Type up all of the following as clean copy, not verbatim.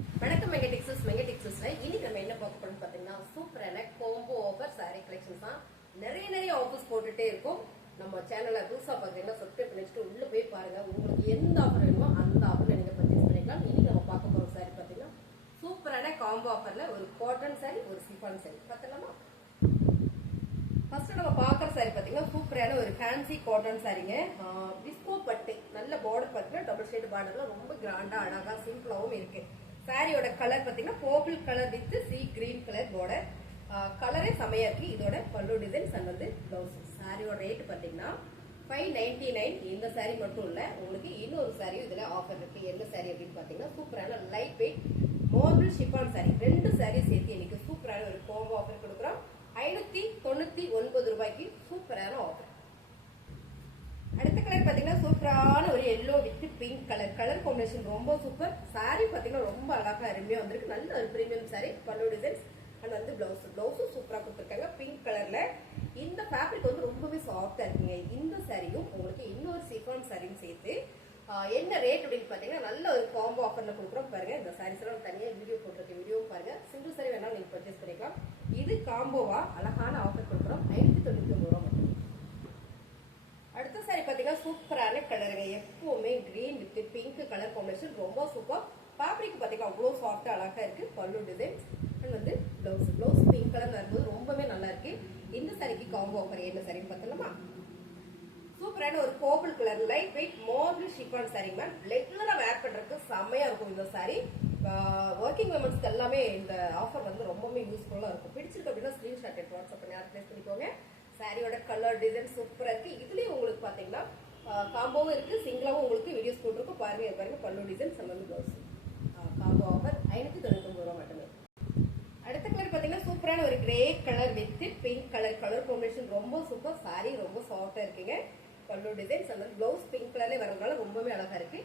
வணக்கம் மெகடிக்ஸஸ்ல இன்னைக்கு நம்ம என்ன பார்க்க போறோம்னு பாத்தீங்கன்னா சூப்பரான கோம்போ ஆஃபர் சாரி கலெக்ஷன்ஸ் தான். நிறைய ஆஃபர்ஸ் போட்டுட்டே இருக்கும். நம்ம சேனலை புதுசா பாத்தீங்கன்னா சப்ஸ்கிரைப் பண்ணிட்டு உள்ள போய் பாருங்க. உங்களுக்கு எந்த ஆஃபர் வேணுமோ அந்த ஆஃபர்ல நீங்க பர்ச்சேஸ் பண்ணிக்கலாம். இன்னைக்கு நம்ம பார்க்க போற சாரி பாத்தீங்கன்னா சூப்பரான காம்போ ஆஃபர்ல ஒரு காட்டன் சாரி, ஒரு சிஃபான் சாரி பார்த்தலாமா? ஃபர்ஸ்ட் நம்ம பார்க்குற சாரி பார்த்தீங்கன்னா சூப்பரான ஒரு ஃபேன்சி காட்டன் சாரிங்க. விஸ்கோ பட்டு நல்ல பார்டர் பார்த்தீங்கன்னா டபுள் ஷேட் பார்டர்ல ரொம்ப கிராண்டா அழகா சிம்பிளாவும் இருக்கு. சாரியோட கலர் பார்த்தீங்கன்னா purple colour with C green colour border. கலரே செமையா இருக்கு. இதோட பல்லு டிசைன்ஸ் அண்ட் வந்து பிளவுஸ். சாரியோட ரேட் பார்த்தீங்கன்னா 599. இந்த சாரி மட்டும் இல்ல, உங்களுக்கு இன்னொரு சாரியும் இதுல ஆஃபர் இருக்கு. என்ன சாரி அப்படின்னு பார்த்தீங்கன்னா சூப்பரான light weight marble chiffon sorry. ரெண்டு சாரி சேர்த்து இன்னைக்கு சூப்பரான ஒரு கோம்போ ஆஃபர் கொடுக்குறோம். 599 ரூபாய்க்கு சூப்பரான ஆஃபர். அடுத்த கலர் பாத்தீங்கன்னா சூப்பரான ஒரு yellow with pink colour. Colour combination ரொம்ப சூப்பர். சாரி பாத்தீங்கன்னா ரொம்ப அழகா அருமையா வந்திருக்கு. நல்ல ஒரு பிரீமியம் சாரி. பல்லு டிசைன்ஸ் அண்ட் வந்து பிளவுஸும் சூப்பரா கொடுத்துருக்காங்க பிங்க் கலர்ல. இந்த ஃபேப்ரிக் வந்து ரொம்பவே சாஃப்டா இருக்குங்க. இந்த சாரியும் உங்களுக்கு இன்னொரு சிஃபான் சாரியும் சேர்த்து என்ன ரேட் அப்படின்னு பாத்தீங்கன்னா நல்ல ஒரு காம்போ ஆஃபர்ல கொடுக்குறோம். பாருங்க, இந்த சாரீஸ் எல்லாம் தனியா வீடியோ போட்டிருக்கேன். வீடியோ பாருங்க. சிங்கிள் சாரி வேணாலும் நீங்க பர்ச்சேஸ் பண்ணிக்கலாம். இது காம்போவா அழகான ஆஃபர் கொடுக்குறோம். 599 ரூபாய் மட்டும். அடுத்த சாரி பாத்தீங்கன்னா சூப்பரான கலருங்க. எப்பவுமே green with pink colour combination ரொம்ப சூப்பர். ஃபேப்ரிக் பாத்தீங்கன்னா அவ்வளவு சாஃப்டா அழகா இருக்கு. பல்லு டிசைன்ஸ் அண்ட் வந்து பிளவுஸ் பிங்க் கலர் வரும்போது ரொம்பவே நல்லா இருக்கு. இந்த சாரிக்கு காம்போ ஆஃபர் என்ன சாரின்னு பார்த்தலாமா? சூப்பரான ஒரு purple colour light weight marble chiffon sorry ma'am. ரெகுலரா வேர் பண்றதுக்கு செம்மையா இருக்கும் இந்த சாரி. ஒர்க்கிங் விமன்ஸ்க்கு எல்லாமே இந்த ஆஃபர் வந்து ரொம்பவே யூஸ்ஃபுல்லா இருக்கும். பிடிச்சிருக்கு அப்படின்னா ஸ்கிரீன்ஷாட் எடுத்து வாட்ஸ்அப் பண்ணி ப்ளேஸ் பண்ணிக்கோங்க. சாரியோட கலர் டிசைன் சூப்பரா இருக்கு. இதுலயும் உங்களுக்கு பாத்தீங்கன்னா காம்போவும் இருக்கு, சிங்கிளாவும் உங்களுக்கு வீடியோஸ் போட்டிருக்கும். பாருங்க பல்லு டிசைன் சம்மந்த பிளவுஸ். காம்போ ஆஃபர் 599 ரூபாய் மட்டுமே. அடுத்த கலர் பாத்தீங்கன்னா சூப்பரான ஒரு grey colour with pink colour. Colour combination ரொம்ப சூப்பர். சாரி ரொம்ப சாஃப்டா இருக்குங்க. பல்லு டிசைன் சம்மந்த பிளவுஸ் பிங்க் கலர்ல வரதுனால ரொம்பவே அழகா இருக்கு.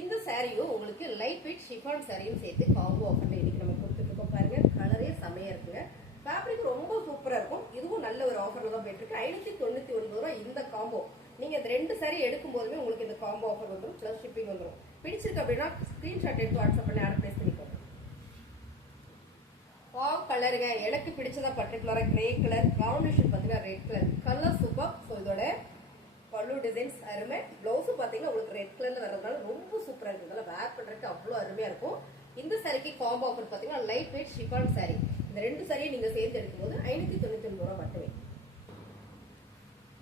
இந்த சாரியும் உங்களுக்கு லைட் வெயிட் ஷிஃபான் சாரியும் சேர்த்து காம்போ ஆஃபர்ல இன்னைக்கு நம்ம கொடுத்துட்டு இருக்கோம். பாருங்க, கலரே செமையா இருக்குங்க. ஃபேப்ரிக் ரொம்ப சூப்பரா இருக்கும். இதுவும் நல்ல ஒரு ஆஃபர்ல தான் போயிட்டு இருக்கு. 599 ரூபாய் இந்த காம்போ. நீங்க இந்த ரெண்டு சாரி எடுக்கும் போதுமே உங்களுக்கு இந்த காம்போ ஆஃபர் வந்துடும். பிளஸ் ஷிப்பிங் வந்துடும். பிடிச்சிருக்கு அப்படின்னா ஸ்கிரீன்ஷாட் எடுத்து வாட்ஸ்அப் பண்ணி ப்ளேஸ் பண்ணிக்கோங்க. கலருங்க எனக்கு பிடிச்சதா பர்டிகுலரா கிரே கலர். காம்பினேஷன் பாத்தீங்கன்னா red colour. Colour super. So இதோட பல்லு டிசைன்ஸ் அருமை. பிளவுஸ் பாத்தீங்கன்னா உங்களுக்கு ரெட் கலர்ல வர்றதுனால ரொம்ப சூப்பரா இருக்கு. இதெல்லாம் வேர் பண்றதுக்கு அவ்வளவு அருமையா இருக்கும். இந்த சாரிக்கு காம்போ ஆஃபர் பாத்தீங்கன்னா லைட் வெயிட் ஷிஃபான் சாரி. இந்த ரெண்டு சாரியை நீங்க சேர்த்து எடுக்கும்போது 599 ரூபாய் மட்டுமே.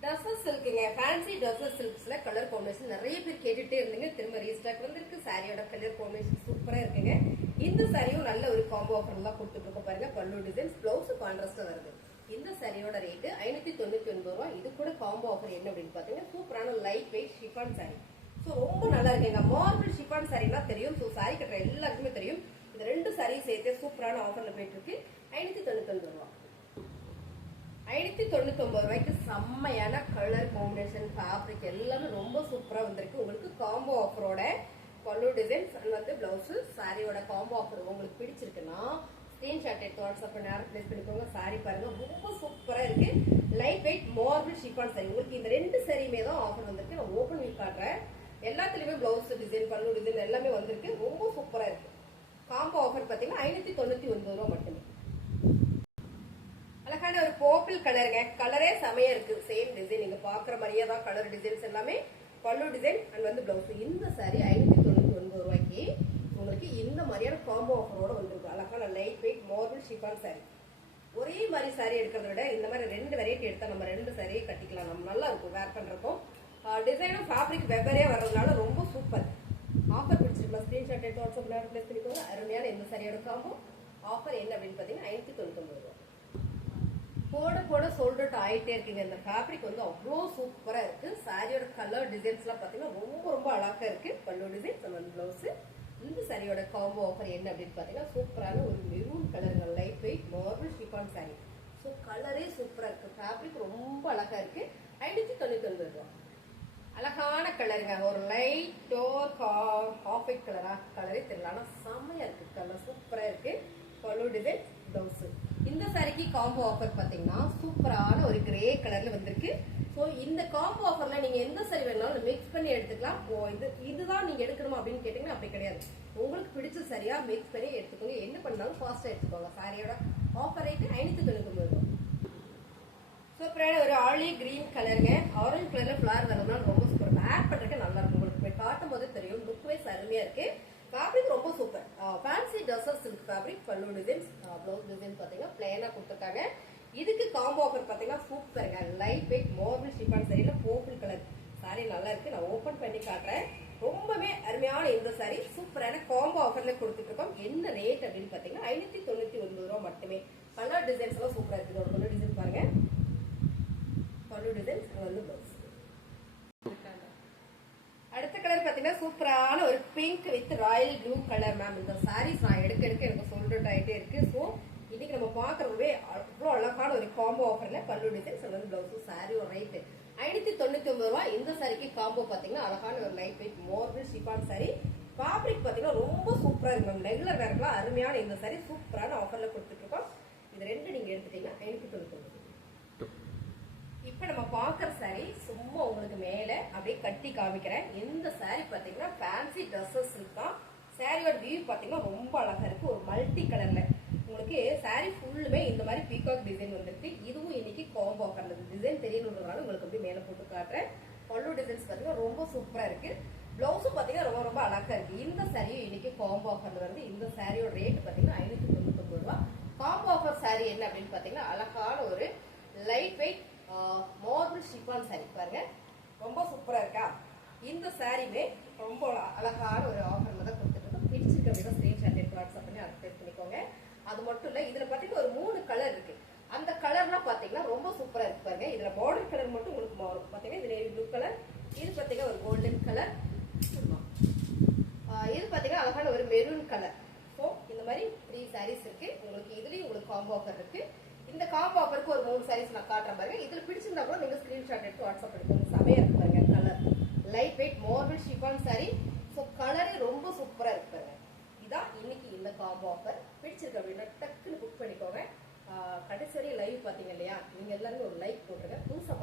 டசர் சில்க்குங்க. ஃபேன்சி டசர் சில்க்ஸ்ல கலர் காம்பினேஷன் நிறைய பேர் கேட்டுட்டே இருந்தீங்க. திரும்ப ரீஸ்டாக் வந்திருக்கு. சாரியோட கலர் காம்பினேஷன் சூப்பரா இருக்குங்க. இந்த சாரியும் நல்ல ஒரு காம்போ ஆஃபர் தான் கொடுத்துட்டு இருக்கோம். பாருங்க, பல்லு டிசைன்ஸ் பிளவுஸ் கான்ட்ராஸ்டா வருது. இந்த சாரியோட ரேட் 599 ரூபாய். இது கூட காம்போ ஆஃபர் என்ன அப்படின்னு பாத்தீங்கன்னா சூப்பரான light weight chiffon sorry. So ரொம்ப நல்லா இருக்குங்க. மார்பிள் ஷிஃபான் சாரினா தெரியும். ஸோ சாரி கட்டுற எல்லாருக்குமே தெரியும். இந்த ரெண்டு சாரி சேர்த்து சூப்பரான ஆஃபர்ல போயிட்டு இருக்கு. 599 ரூபாய். 599 ரூபாய்க்கு செம்மையான கலர் காம்பினேஷன் ஃபேப்ரிக் எல்லாமே ரொம்ப சூப்பரா வந்திருக்கு. உங்களுக்கு காம்போ ஆஃபரோட பல்லு டிசைன்ஸ் அண்ட் வந்து பிளவுஸ். சாரியோட காம்போ ஆஃபர் உங்களுக்கு பிடிச்சிருக்குன்னா ஸ்கிரீன்ஷாட் எடுத்து வாட்ஸ்அப் பண்ணி ப்ளேஸ் பண்ணிக்கோங்க. சாரி பாருங்க, ரொம்ப சூப்பரா இருக்கு. Light weight marble chiffon sorry. உங்களுக்கு இந்த ரெண்டு சாரியுமே தான் ஆஃபர் வந்திருக்கு. நான் ஓபன் பண்ணி காட்டுறேன். எல்லாத்துலயுமே பிளவுஸ் டிசைன் பல்லு டிசைன் எல்லாமே வந்திருக்கு. ரொம்ப சூப்பரா இருக்கு. காம்போ ஆஃபர் பாத்தீங்கன்னா 599 ரூபாய் மட்டுமே. அழகான ஒரு பர்பிள் கலருங்க. கலரே செமையா இருக்கு. சேம் டிசைன் நீங்க பாக்குற மாதிரியே தான் கலர் டிசைன்ஸ் எல்லாமே. பல்லு டிசைன் அண்ட் வந்து பிளவுஸ். இந்த சாரி 599 ரூபாய்க்கு உங்களுக்கு இந்த மாதிரியான காம்போ ஆஃபரோட வந்திருக்கு. அழகான light weight marble chiffon sorry. ஒரே மாதிரி சாரி எடுக்கிறத விட இந்த மாதிரி ரெண்டு வெரைட்டி எடுத்தா நம்ம ரெண்டு சாரியை கட்டிக்கலாம். நம்ம நல்லா இருக்கும் வேர் பண்றப்போ. டிசைனும் ஃபேப்ரிக் வெவ்வேறையா வர்றதுனால ரொம்ப சூப்பர். ஆஃபர் பிடிச்சிருக்கலாம். ஸ்கிரீன்ஷாட் எடுத்து வாட்ஸ்அப்ல ப்ளேஸ் பண்ணிக்கோங்க. அருமையான இந்த சாரியோட காம்போ ஆஃபர் என்ன அப்படின்னு பாத்தீங்கன்னா 599 ரூபாய். போட போட சோல்ட் அவுட் ஆயிட்டே இருக்குங்க. இந்த ஃபேப்ரிக் வந்து அவ்வளோ சூப்பரா இருக்கு. சாரியோட கலர் டிசைன்ஸ் எல்லாம் பாத்தீங்கன்னா ரொம்ப அழகா இருக்கு. பல்லு டிசைன்ஸ் அந்த பிளவுஸ். இந்த சாரியோட காம்போ ஆஃபர் என்ன அப்படின்னு பாத்தீங்கன்னா சூப்பரான ஒரு மெரூன் கலருங்க. Light weight marble chiffon sorry. So கலரே சூப்பரா இருக்கு. ஃபேப்ரிக் ரொம்ப அழகா இருக்கு. 599 ரூபாய். அழகான கலருங்க. ஒரு லைட் ஆஃப் ஒயிட் கலரா கலரே தெரியல, ஆனா செம்மையா இருக்கு. கலர் சூப்பரா இருக்கு. பல்லு டிசைன் பிளவுஸ். இந்த சாரிக்கு காம்போ ஆஃபர் பாத்தீங்கன்னா சூப்பரான ஒரு கிரே கலர்ல வந்திருக்கு. ஸோ ஸோ இந்த காம்போ ஆஃபர்ல நீங்க எந்த சாரி வேணாலும் மிக்ஸ் பண்ணி எடுத்துக்கலாம். இதுதான் நீங்க எடுக்கணுமா அப்படின்னு கேட்டீங்கன்னா அப்படி கிடையாது. உங்களுக்கு பிடிச்ச சரியா மிக்ஸ் பண்ணி எடுத்துக்கோங்க. என்ன பண்ணாலும் ஃபாஸ்டா எடுத்துக்கோங்க. சாரியோட ஆஃபர் ரேட் 599 ரூபாய். சூப்பரான ஒரு ஆலிவ் கிரீன் கலருங்க. ஆரஞ்சு கலர்ல ஃபிளவர் வரதுனால ரொம்ப சூப்பர். வேர் பண்றதுக்கு நல்லா இருக்கும். உங்களுக்கு காட்டும் போதே தெரியும். லுக் வைஸ் அருமையா இருக்கு. ஃபேப்ரிக் ரொம்ப super. Fancy tussar silk fabric. பல்லு டிசைன்ஸ், ப்ளவுஸ் டிசைன் பாத்தீங்கன்னா பிளைனா கொடுத்துருக்காங்க. இதுக்கு காம்போ ஆஃபர் பாத்தீங்கன்னா சூப்பருங்க. லைட் வெயிட் மார்பிள் ஷிஃபான் சாரியில பர்பிள் கலர் சாரி நல்லா இருக்கு. நான் ஓபன் பண்ணி காட்டுறேன். ரொம்பவே அருமையான இந்த சாரி சூப்பரான காம்போ ஆஃபர்ல கொடுத்துட்டு இருக்கோம். என்ன ரேட் அப்படின்னு பாத்தீங்கன்னா 599 ரூபாய் மட்டுமே. கலர் டிசைன்ஸ் எல்லாம் சூப்பரா இருக்கு. ஒரு கலர் டிசைன் பாருங்க. பல்லு டிசைன்ஸ் வந்து ப்ளவுஸ். அடுத்த கலர் பாத்தீங்கன்னா சூப்பரான ஒரு pink with Royal blue colour. Ma'am இந்த சாரீஸ் நான் எடுக்க எனக்கு சொல்லிட்டு ஆயிட்டே இருக்கு. ஸோ இன்னைக்கு நம்ம பாக்குறவே அவ்வளோ அழகான ஒரு காம்போ ஆஃபர்ல பல்லு டிசைன்ஸ் வந்து பிளவுஸ். சாரியோட ரேட் 599 ரூபாய். இந்த சாரிக்கு காம்போ பாத்தீங்கன்னா அழகான ஒரு light weight marble chiffon sorry. Fabric பாத்தீங்கன்னா ரொம்ப சூப்பரா இருக்கு மேம். ரெகுலர் வேர்க்கெல்லாம் அருமையான இந்த சாரி சூப்பரான ஆஃபர்ல கொடுத்துட்டு இருக்கோம். இது ரெண்டு நீங்க எடுத்துட்டீங்கன்னா 599. இப்ப நம்ம பாக்குற சாரி சும்மா உங்களுக்கு மேல அப்படியே கட்டி காமிக்கிறேன். இந்த சாரி பாத்தீங்கன்னா ஃபேன்சி ட்ரெஸ்ஸஸ் தான். சாரியோட வியூ பாத்தீங்கன்னா ரொம்ப அழகா இருக்கு. ஒரு மல்டி கலர்ல உங்களுக்கு சாரி ஃபுல்லுமே இந்த மாதிரி பீகாக் டிசைன் வந்துருக்கு. இதுவும் இன்னைக்கு காம்போ ஆஃபர்ல டிசைன் தெரியணுன்றதுனால உங்களுக்கு அப்படியே மேல போட்டு காட்டுறேன். பல்லு டிசைன்ஸ் பாத்தீங்கன்னா ரொம்ப சூப்பரா இருக்கு. பிளவுஸும் பாத்தீங்கன்னா ரொம்ப ரொம்ப அழகா இருக்கு. இந்த சாரியும் இன்னைக்கு காம்போ ஆஃபர்ல வருது. இந்த சாரியோட ரேட் பாத்தீங்கன்னா 599 ரூபாய். காம்போ ஆஃபர் சாரி என்ன அப்படின்னு பாத்தீங்கன்னா அழகான ஒரு light weight marble chiffon sorry பாருங்க. ரொம்ப சூப்பரா இருக்கா? இந்த சாரியுமே ரொம்ப அழகான ஒரு ஆஃபர்ல தான் கொடுத்துட்டு இருக்கோம். பிடிச்சிருக்க விட ஸ்கிரீன்ஷாட் எடுத்து வாட்ஸ்அப் பண்ணி அப்டேட் பண்ணிக்கோங்க. அது மட்டும் இல்ல, இதுல பாத்தீங்கன்னா ஒரு 3 கலர் இருக்கு. அந்த கலர்லாம் பாத்தீங்கன்னா ரொம்ப சூப்பரா இருக்கு பாருங்க. இதுல பார்டர் கலர் மட்டும் உங்களுக்கு மாறும். பாத்தீங்கன்னா இது நேவி ப்ளூ கலர், இது பாத்தீங்கன்னா ஒரு கோல்டன் கலர், இது பாத்தீங்கன்னா அழகான ஒரு மெரூன் கலர். ஸோ இந்த மாதிரி 3 சாரீஸ் இருக்கு. உங்களுக்கு இதுலயும் உங்களுக்கு காம்போ ஆஃபர் இருக்கு. இந்த காம்போ ஆஃபருக்கு ஒரு 3 சாரீஸ் நான் காட்டுறேன் பாருங்க. இதுல பிடிச்சிருந்தா கூட நீங்க ஸ்கிரீன்ஷாட் எடுத்து வாட்ஸ்அப் பண்ணிக்கோங்க. செமையா இருக்கு பாருங்க. Colour light weight marble chiffon sorry. So கலரே ரொம்ப சூப்பரா இருக்கு பாருங்க. இதான் இன்னைக்கு இந்த காம்போ ஆஃபர். பிடிச்சிருக்கு அப்படின்னா டக்குன்னு புக் பண்ணிக்கோங்க. கடைசி வரையும் லைவ் பாத்தீங்க இல்லையா? நீங்க எல்லாருமே ஒரு லைக் போட்டுருங்க. புதுசா